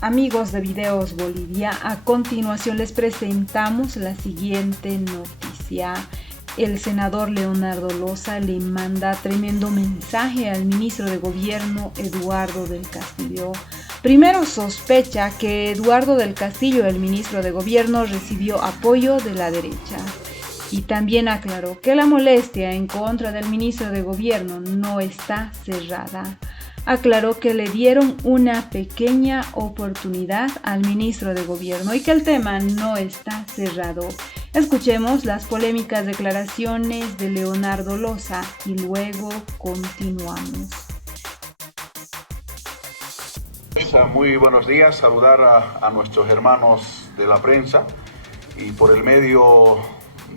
Amigos de Videos Bolivia, a continuación les presentamos la siguiente noticia. El senador Leonardo Loza le manda tremendo mensaje al ministro de Gobierno, Eduardo del Castillo. Primero sospecha que Eduardo del Castillo, el ministro de Gobierno, recibió apoyo de la derecha. Y también aclaró que la molestia en contra del ministro de Gobierno no está cerrada. Aclaró que le dieron una pequeña oportunidad al ministro de Gobierno y que el tema no está cerrado. Escuchemos las polémicas declaraciones de Leonardo Loza y luego continuamos. Muy buenos días, saludar a nuestros hermanos de la prensa y por el medio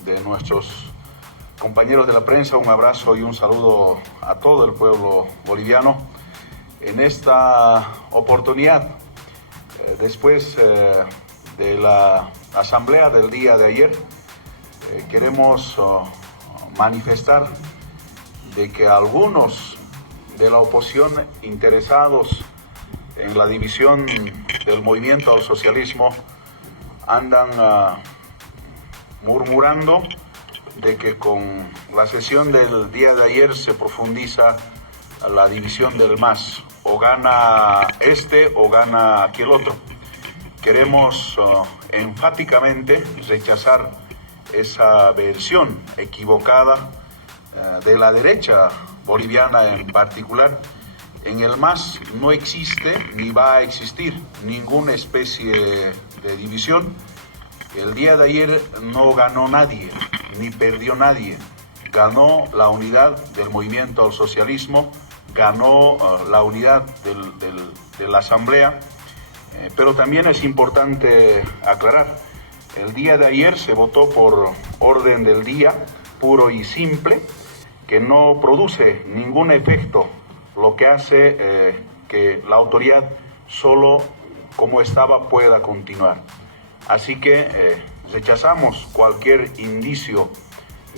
de nuestros compañeros de la prensa un abrazo y un saludo a todo el pueblo boliviano. En esta oportunidad, después de la asamblea del día de ayer, queremos manifestar de que algunos de la oposición interesados en la división del movimiento al socialismo andan murmurando de que con la sesión del día de ayer se profundiza la división del MAS, o gana este o gana aquel otro. Queremos enfáticamente rechazar esa versión equivocada de la derecha boliviana en particular. En el MAS no existe ni va a existir ninguna especie de división. El día de ayer no ganó nadie, ni perdió nadie. Ganó la unidad del movimiento al socialismo, ganó la unidad de la asamblea, pero también es importante aclarar, el día de ayer se votó por orden del día, puro y simple, que no produce ningún efecto, lo que hace que la autoridad solo como estaba pueda continuar. Así que rechazamos cualquier indicio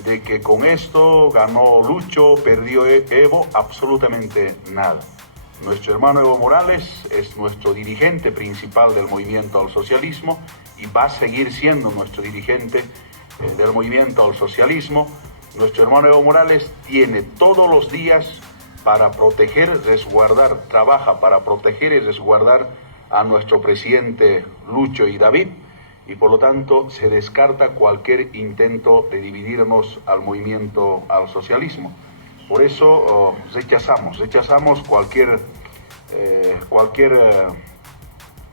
de que con esto ganó Lucho, perdió Evo, absolutamente nada. Nuestro hermano Evo Morales es nuestro dirigente principal del movimiento al socialismo y va a seguir siendo nuestro dirigente del movimiento al socialismo. Nuestro hermano Evo Morales tiene todos los días para proteger, resguardar, trabaja para proteger y resguardar a nuestro presidente Lucho y David. Y por lo tanto se descarta cualquier intento de dividirnos al movimiento al socialismo. Por eso rechazamos cualquier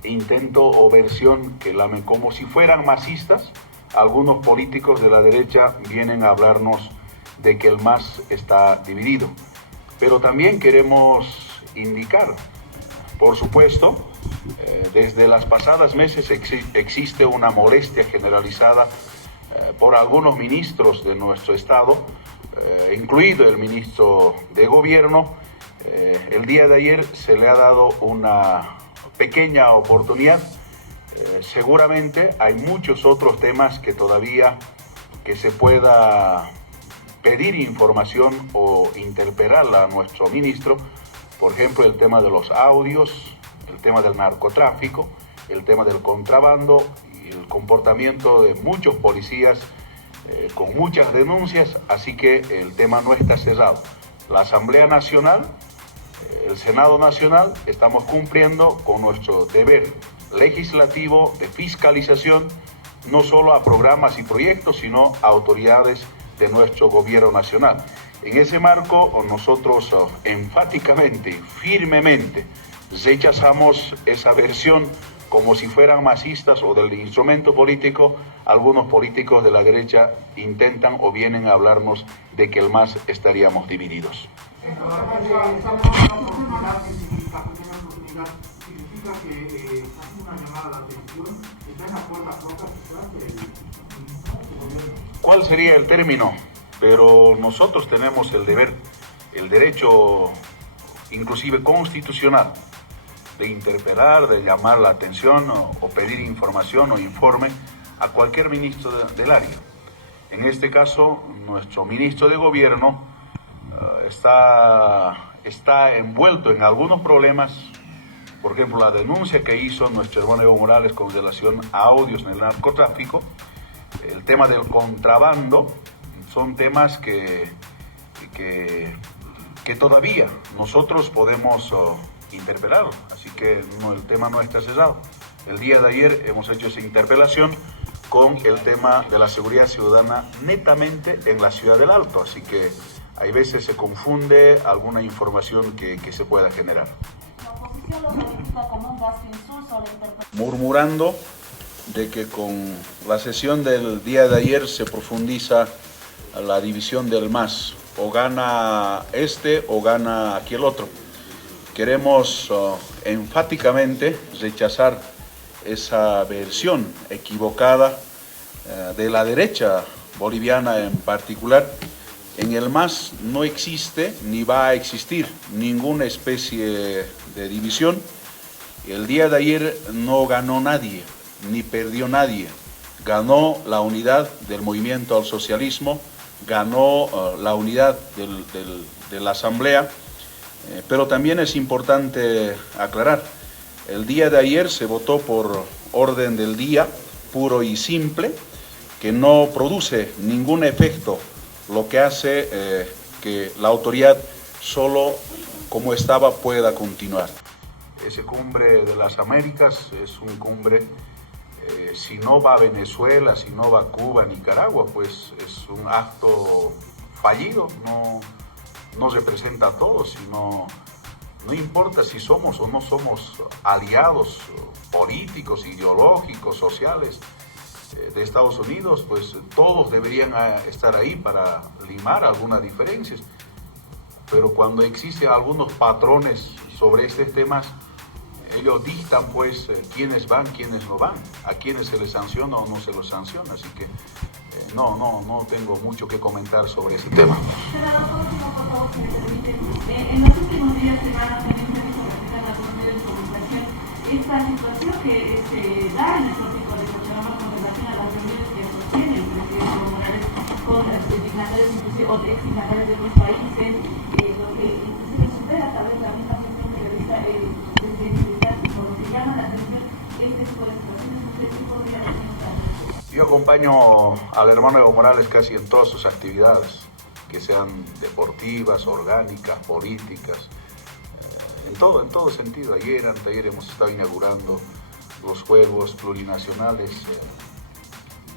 intento o versión que como si fueran masistas. Algunos políticos de la derecha vienen a hablarnos de que el MAS está dividido. Pero también queremos indicar, por supuesto, desde las pasadas meses existe una molestia generalizada por algunos ministros de nuestro estado, incluido el ministro de Gobierno. El día de ayer se le ha dado una pequeña oportunidad. Seguramente hay muchos otros temas que todavía que se pueda pedir información o interpelarla a nuestro ministro. Por ejemplo, el tema de los audios, el tema del narcotráfico, el tema del contrabando y el comportamiento de muchos policías con muchas denuncias, así que el tema no está cerrado. La Asamblea Nacional, el Senado Nacional, estamos cumpliendo con nuestro deber legislativo de fiscalización, no solo a programas y proyectos, sino a autoridades de nuestro gobierno nacional. En ese marco, nosotros enfáticamente y firmemente rechazamos esa versión como si fueran masistas o del instrumento político. Algunos políticos de la derecha intentan o vienen a hablarnos de que el MAS estaríamos divididos. ¿Cuál sería el término? Pero nosotros tenemos el deber, el derecho inclusive constitucional de interpelar, de llamar la atención o pedir información o informe a cualquier ministro del área. En este caso, nuestro ministro de Gobierno está envuelto en algunos problemas Por ejemplo, la denuncia que hizo nuestro hermano Evo Morales con relación a audios en el narcotráfico, el tema del contrabando, son temas que todavía nosotros podemos interpelar, así que el tema no está cerrado. El día de ayer hemos hecho esa interpelación con el tema de la seguridad ciudadana netamente en la ciudad del Alto, así que hay veces se confunde alguna información que se pueda generar. Murmurando de que con la sesión del día de ayer se profundiza la división del MAS, o gana este o gana aquel otro. Queremos enfáticamente rechazar esa versión equivocada de la derecha boliviana en particular. En el MAS no existe ni va a existir ninguna especie de división. El día de ayer no ganó nadie, ni perdió nadie. Ganó la unidad del movimiento al socialismo, ganó la unidad de la Asamblea, pero también es importante aclarar, el día de ayer se votó por orden del día, puro y simple, que no produce ningún efecto, lo que hace que la autoridad solo como estaba pueda continuar. Ese cumbre de las Américas es un cumbre, si no va a Venezuela, si no va a Cuba, Nicaragua, pues es un acto fallido, no representa a todos, sino no importa si somos o no somos aliados políticos, ideológicos, sociales de Estados Unidos, pues todos deberían estar ahí para limar algunas diferencias. Pero cuando existen algunos patrones sobre estos temas, ellos dictan pues quiénes van, quiénes no van, a quiénes se les sanciona o no se los sanciona, así que no tengo mucho que comentar sobre ese tema. En los últimos días, semanas, también se ha visto en algunos medios de comunicación esta situación que se da en el trópico de Cochabamba con relación a las reuniones que sostiene el presidente Evo Morales con dignatarios inclusive o exdignatarios de otros países, lo que inclusive supera tal vez la misma gestión que realiza el presidente militar, por lo que llama la atención este tipo de situaciones. ¿Usted sí podría representar? Yo acompaño al hermano Evo Morales casi en todas sus actividades, que sean deportivas, orgánicas, políticas, en todo sentido. Anteayer hemos estado inaugurando los Juegos Plurinacionales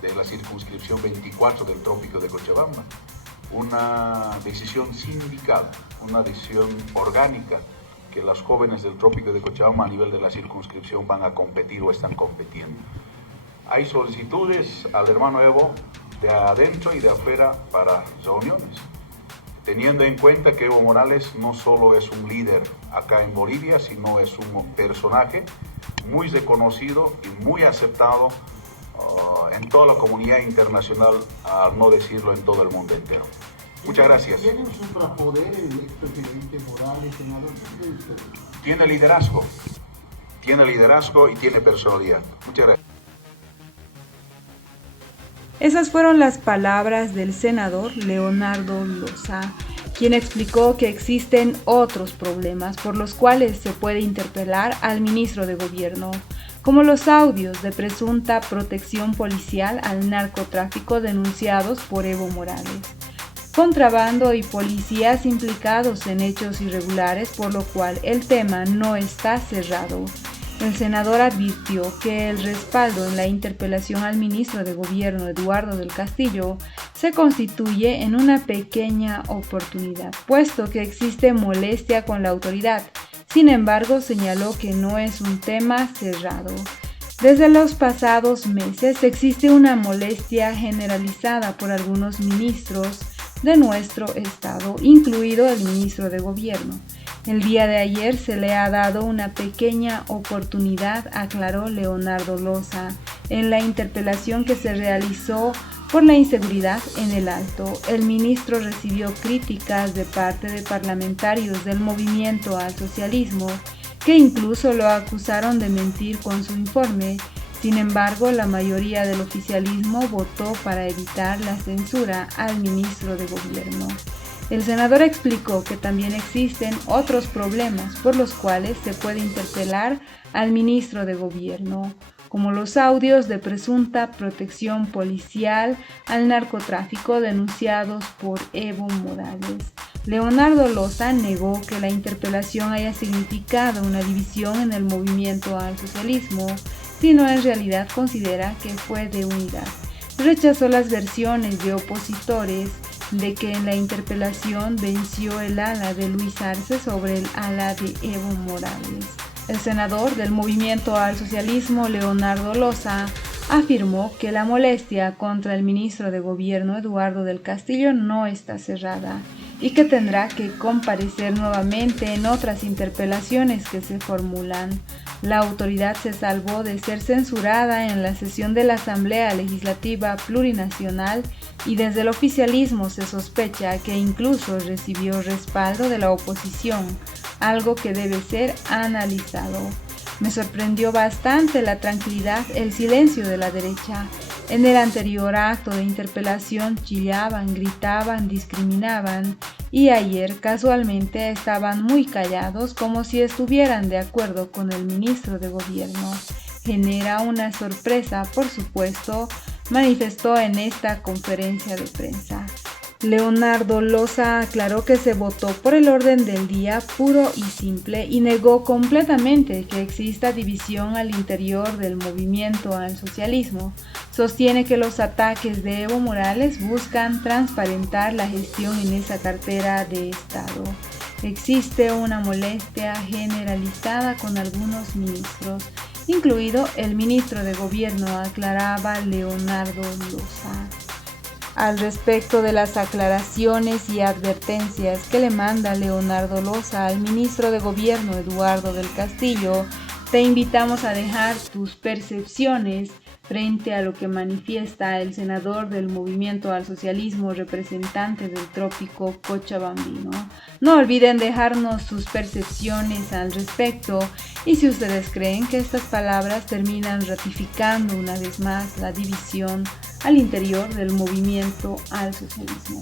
de la circunscripción 24 del Trópico de Cochabamba. Una decisión sindical, una decisión orgánica, que los jóvenes del Trópico de Cochabamba a nivel de la circunscripción van a competir o están compitiendo. Hay solicitudes al hermano Evo de adentro y de afuera para reuniones, teniendo en cuenta que Evo Morales no solo es un líder acá en Bolivia, sino es un personaje muy reconocido y muy aceptado en toda la comunidad internacional, al no decirlo en todo el mundo entero. Muchas gracias. ¿Tiene un suprapoder el expresidente Morales, senador? ¿Qué cree usted? Tiene liderazgo y tiene personalidad. Muchas gracias. Esas fueron las palabras del senador Leonardo Loza, quien explicó que existen otros problemas por los cuales se puede interpelar al ministro de Gobierno, como los audios de presunta protección policial al narcotráfico denunciados por Evo Morales, contrabando y policías implicados en hechos irregulares, por lo cual el tema no está cerrado. El senador advirtió que el respaldo en la interpelación al ministro de Gobierno Eduardo del Castillo se constituye en una pequeña oportunidad, puesto que existe molestia con la autoridad. Sin embargo, señaló que no es un tema cerrado. Desde los pasados meses existe una molestia generalizada por algunos ministros de nuestro estado, incluido el ministro de Gobierno. El día de ayer se le ha dado una pequeña oportunidad, aclaró Leonardo Loza, en la interpelación que se realizó por la inseguridad en el Alto. El ministro recibió críticas de parte de parlamentarios del movimiento al socialismo, que incluso lo acusaron de mentir con su informe. Sin embargo, la mayoría del oficialismo votó para evitar la censura al ministro de Gobierno. El senador explicó que también existen otros problemas por los cuales se puede interpelar al ministro de Gobierno, como los audios de presunta protección policial al narcotráfico denunciados por Evo Morales. Leonardo Loza negó que la interpelación haya significado una división en el movimiento al socialismo, sino en realidad considera que fue de unidad. Rechazó las versiones de opositores de que en la interpelación venció el ala de Luis Arce sobre el ala de Evo Morales. El senador del Movimiento al Socialismo, Leonardo Loza, afirmó que la molestia contra el ministro de Gobierno, Eduardo del Castillo, no está cerrada y que tendrá que comparecer nuevamente en otras interpelaciones que se formulan. La autoridad se salvó de ser censurada en la sesión de la Asamblea Legislativa Plurinacional y desde el oficialismo se sospecha que incluso recibió respaldo de la oposición, algo que debe ser analizado. Me sorprendió bastante la tranquilidad, el silencio de la derecha. En el anterior acto de interpelación chillaban, gritaban, discriminaban y ayer casualmente estaban muy callados como si estuvieran de acuerdo con el ministro de Gobierno. Genera una sorpresa, por supuesto, manifestó en esta conferencia de prensa. Leonardo Loza aclaró que se votó por el orden del día puro y simple y negó completamente que exista división al interior del movimiento al socialismo. Sostiene que los ataques de Evo Morales buscan transparentar la gestión en esa cartera de Estado. Existe una molestia generalizada con algunos ministros, incluido el ministro de Gobierno, aclaraba Leonardo Loza. Al respecto de las aclaraciones y advertencias que le manda Leonardo Loza al ministro de Gobierno Eduardo del Castillo, te invitamos a dejar tus percepciones frente a lo que manifiesta el senador del Movimiento al Socialismo, representante del Trópico Cochabambino. No olviden dejarnos sus percepciones al respecto y si ustedes creen que estas palabras terminan ratificando una vez más la división al interior del movimiento al socialismo.